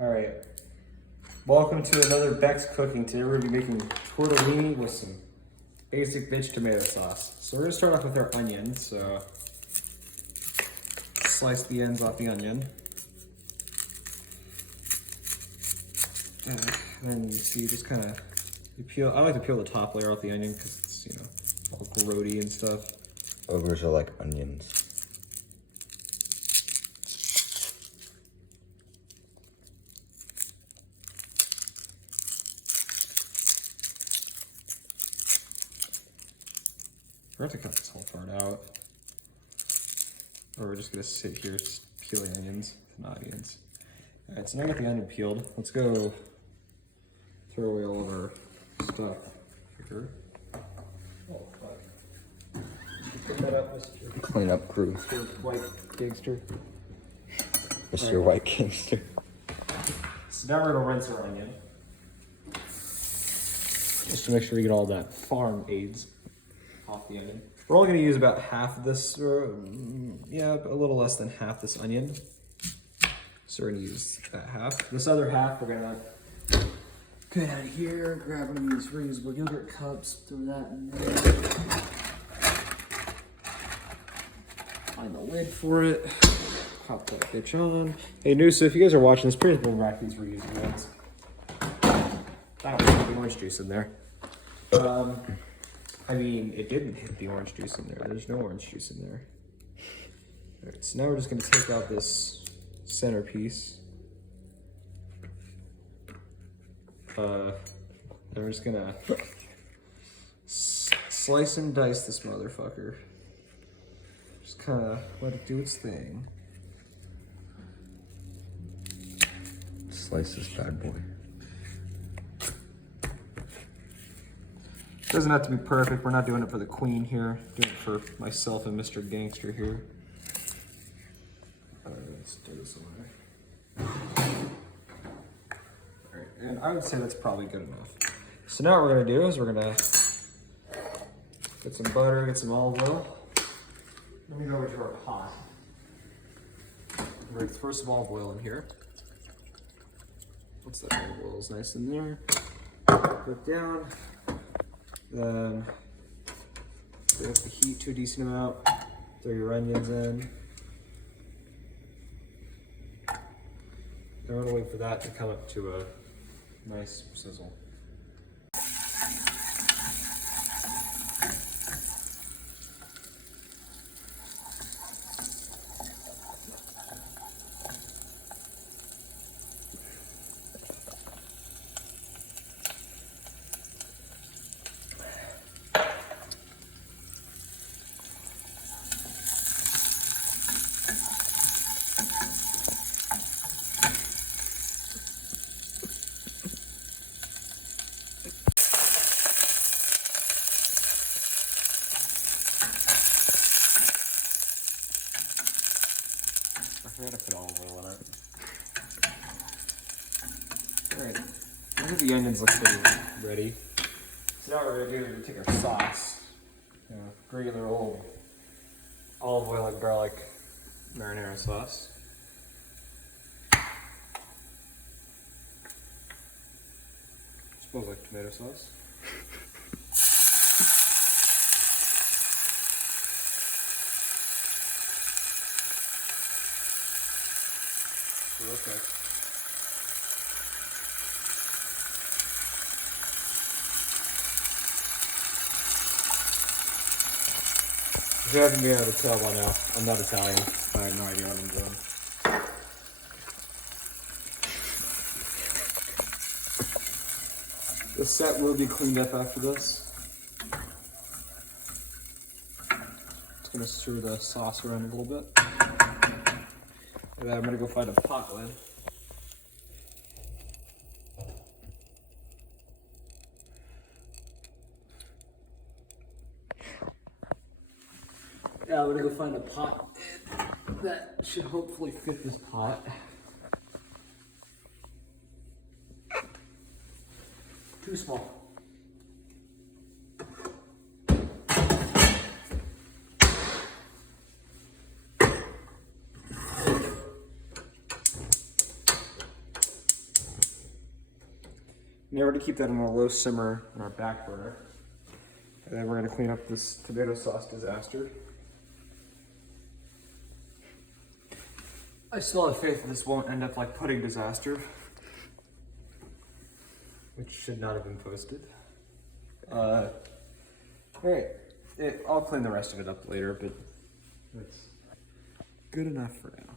All right, welcome to another Beck's Cooking. Today we're gonna be making tortellini with some basic bitch tomato sauce. So we're gonna start off with our onions. So slice the ends off the onion. And then you see, just kind of, you peel, I like to peel the top layer off the onion because it's, you know, all grody and stuff. Ogres are like onions. We're going to cut this whole part out. Or we're just going to sit here just peeling onions with an audience. Alright, so now I got the onion peeled. Let's go throw away all of our stuff here. Oh, fuck. Pick that up, Mr. Clean up crew. Mr. White Gangster. Mr. Right. White Gangster. So now we're going to rinse our onion. Just to make sure we get all that farm aids off the onion. We're only going to use about half of this, or yeah, a little less than half this onion. So we're going to use that half. This other half, we're going to get out of here, grab one of these reusable yogurt cups, throw that in there. Find the lid for it. Pop that bitch on. Hey, Noosa, if you guys are watching this, please bring back these reusable ones. I don't have the orange juice in there. I mean, it didn't hit the orange juice in there. There's no orange juice in there. All right, so now we're just gonna take out this centerpiece. Then we're just gonna slice and dice this motherfucker. Just kind of let it do its thing. Slice this bad boy. Doesn't have to be perfect. We're not doing it for the queen here. Doing it for myself and Mr. Gangster here. Let's do this away. Alright, and I would say that's probably good enough. So now what we're gonna do is we're gonna get some butter, get some olive oil. Let me go over to our pot. We're gonna throw some olive oil in here. Once that olive oil is nice in there, put it down. Then you have to heat to a decent amount. Throw your onions in. Then we're gonna wait for that to come up to a nice sizzle. I forgot to put olive oil in it. Alright, I think the onions look pretty ready. So now what we're gonna do is we're gonna take our sauce. You know, regular old olive oil and garlic marinara sauce. Smells like tomato sauce. Okay. If you haven't been able to tell by now, I'm not Italian. I have no idea what I'm doing. The set will be cleaned up after this. Just gonna stir the sauce around a little bit. And then I'm gonna go find a pot lid. Yeah, I'm gonna go find a pot that should hopefully fit this pot. Too small. Now we're gonna keep that on a low simmer on our back burner. And then we're gonna clean up this tomato sauce disaster. I still have faith that this won't end up like pudding disaster, which should not have been posted. All right, I'll clean the rest of it up later, but it's good enough for now.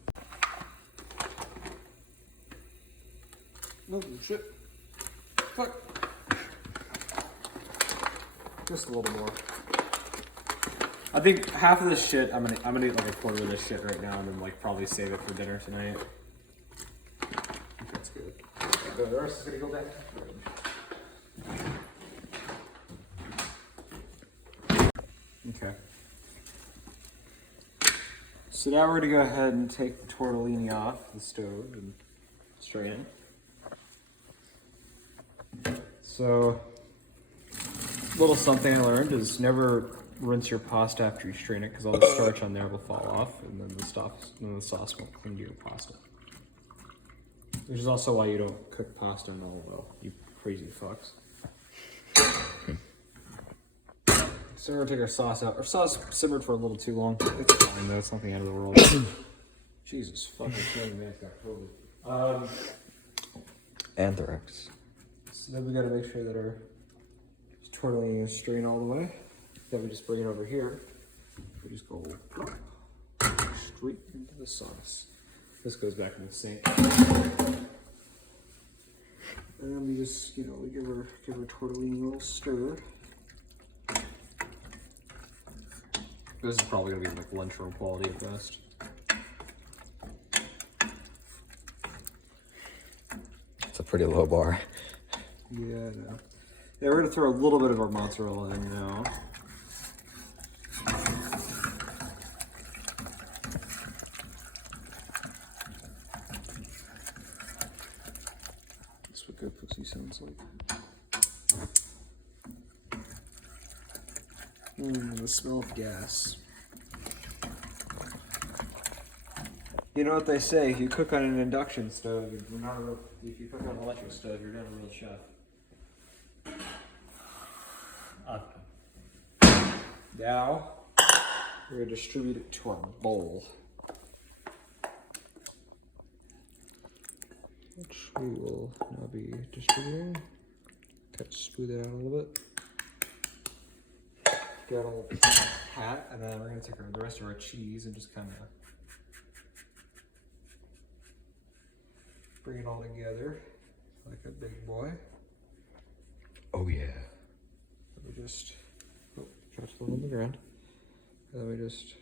No shit. Fuck. Just a little more. I think half of this shit, I'm gonna eat like a quarter of this shit right now, and then like probably save it for dinner tonight. I think that's good. The rest is gonna go back to the fridge. Okay. So now we're gonna go ahead and take the tortellini off the stove and strain it. So, little something I learned is never rinse your pasta after you strain it, because all the starch on there will fall off, and then the sauce won't cling to your pasta. Which is also why you don't cook pasta in olive oil, you crazy fucks. So we're gonna take our sauce out. Our sauce simmered for a little too long. It's fine though, it's nothing out of the world. Jesus fucking Christ, man, it's got COVID. Anthrax. So then we gotta make sure that our tortellini is strained all the way. Then we just bring it over here. We just go plop, straight into the sauce. This goes back in the sink. And then we just, you know, we give our tortellini a little stir. This is probably gonna be like lunchroom quality at best. It's a pretty low bar. Yeah, I know. Yeah, we're gonna throw a little bit of our mozzarella in now. That's what good pussy sounds like. The smell of gas. You know what they say, if you cook on an induction stove, you're not a real, if you cook on an electric stove, you're not a real chef. Now, we're going to distribute it to our bowl, which we will now be distributing. Smooth it out a little bit. Get a little hat, and then we're going to take the rest of our cheese and just kind of bring it all together like a big boy. Oh yeah. We just catch a little on the ground, and then we just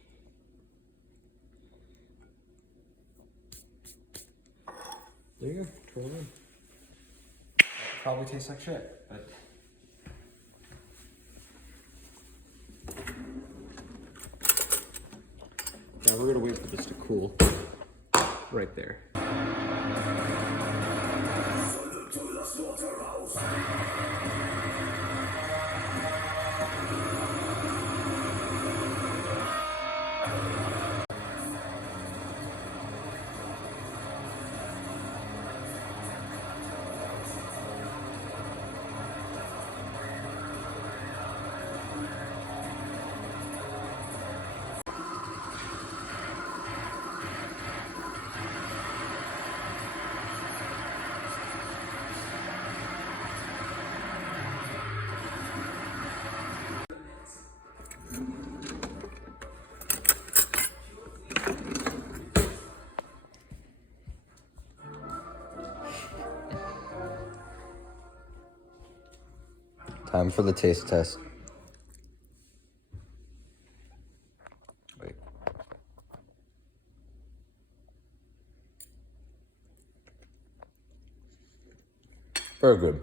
there you go. Twirl it in. Probably tastes like shit, but yeah, we're gonna wait for this to cool right there. Time for the taste test. Wait. Very good.